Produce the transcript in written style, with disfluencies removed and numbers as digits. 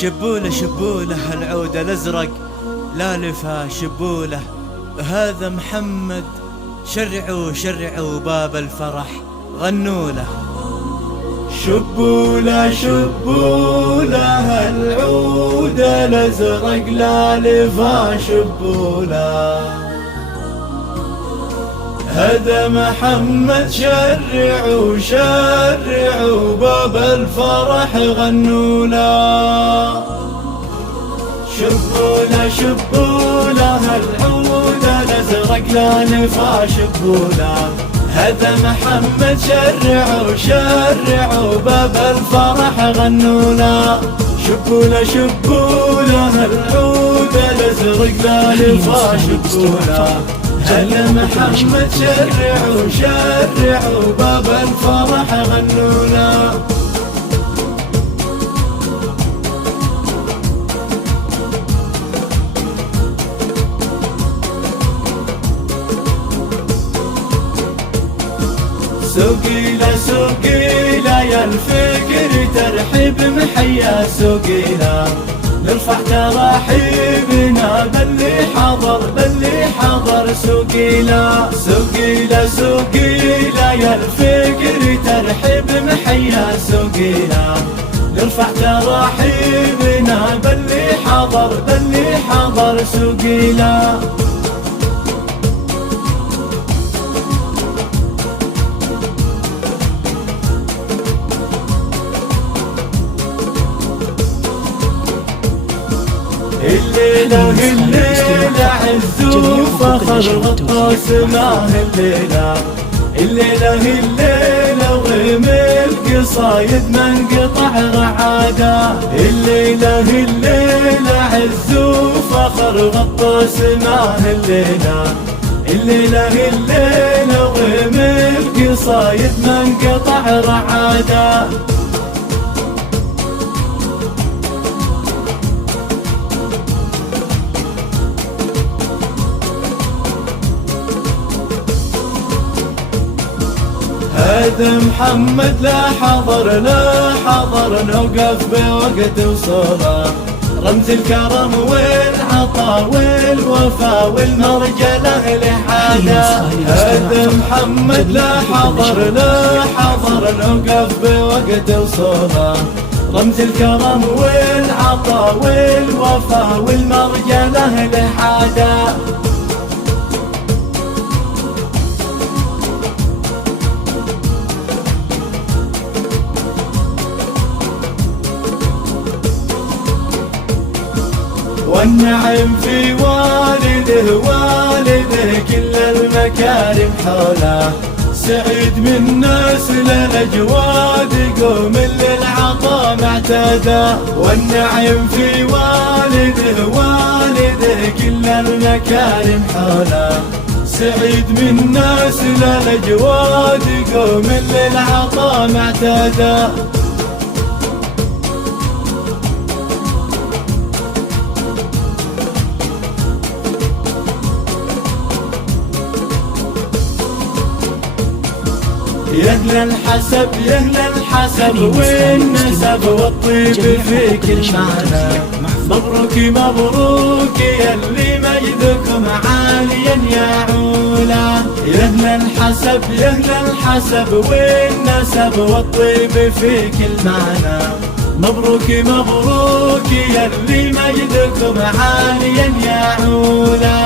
شبوله شبوله العود الازرق لالفها شبوله، هذا محمد شرعوا شرعوا باب الفرح غنوا له. شبوله شبوله العود الازرق لالفها شبوله، هذا محمد شرعوا شرعوا باب الفرح غنوا له. شبوله شبوله العود الازرق لالفها شبوله، هذا محمد شرعوا شرعوا باب الفرح غنوا له. شبوله شبوله العود الازرق لالفها شبوله، هذا محمد شرعوا شرعوا باب الفرح غنوا له. سوقيله سوقيله يا الفكر ترحب محيا سوقيله، نرفع تراحيبنا باللي حضر سوقيله. سوقيله سوقيله يا الفكر ترحب محيا سوقيله، نرفع تراحيبنا باللي حضر سوقيله. الليلة الليلة عز وفخر غطاس معه الليلة، الليلة الليلة وغيم القصايد من قطع رعادة. الليلة الليلة عز وفخر غطاس معه الليلة، الليلة الليلة وغيم القصايد من قطع رعادة. هذا محمد لا حضر نوقف بوقت وصوله، رمز الكرم والعطا والوفا والمرجله لحاله. هذا محمد لا حضر نوقف بوقت وصوله، رمز الكرم والعطا والوفا والمرجله لحاله. والنعم في والده كل المكارم حوله، سعيد من نسل الأجواد قوم للعطا معتاده. والنعم في والده كل المكارم حوله، سعيد من نسل الأجواد قوم للعطا معتاده. يهلا الحسب والنسب والطيب في كل معنى. مبروك مبروك يلي مجدكم عاليا يا علا. يهلا الحسب والنسب والطيب في كل معنى. مبروك مبروك يلي مجدكم عاليا يا علا.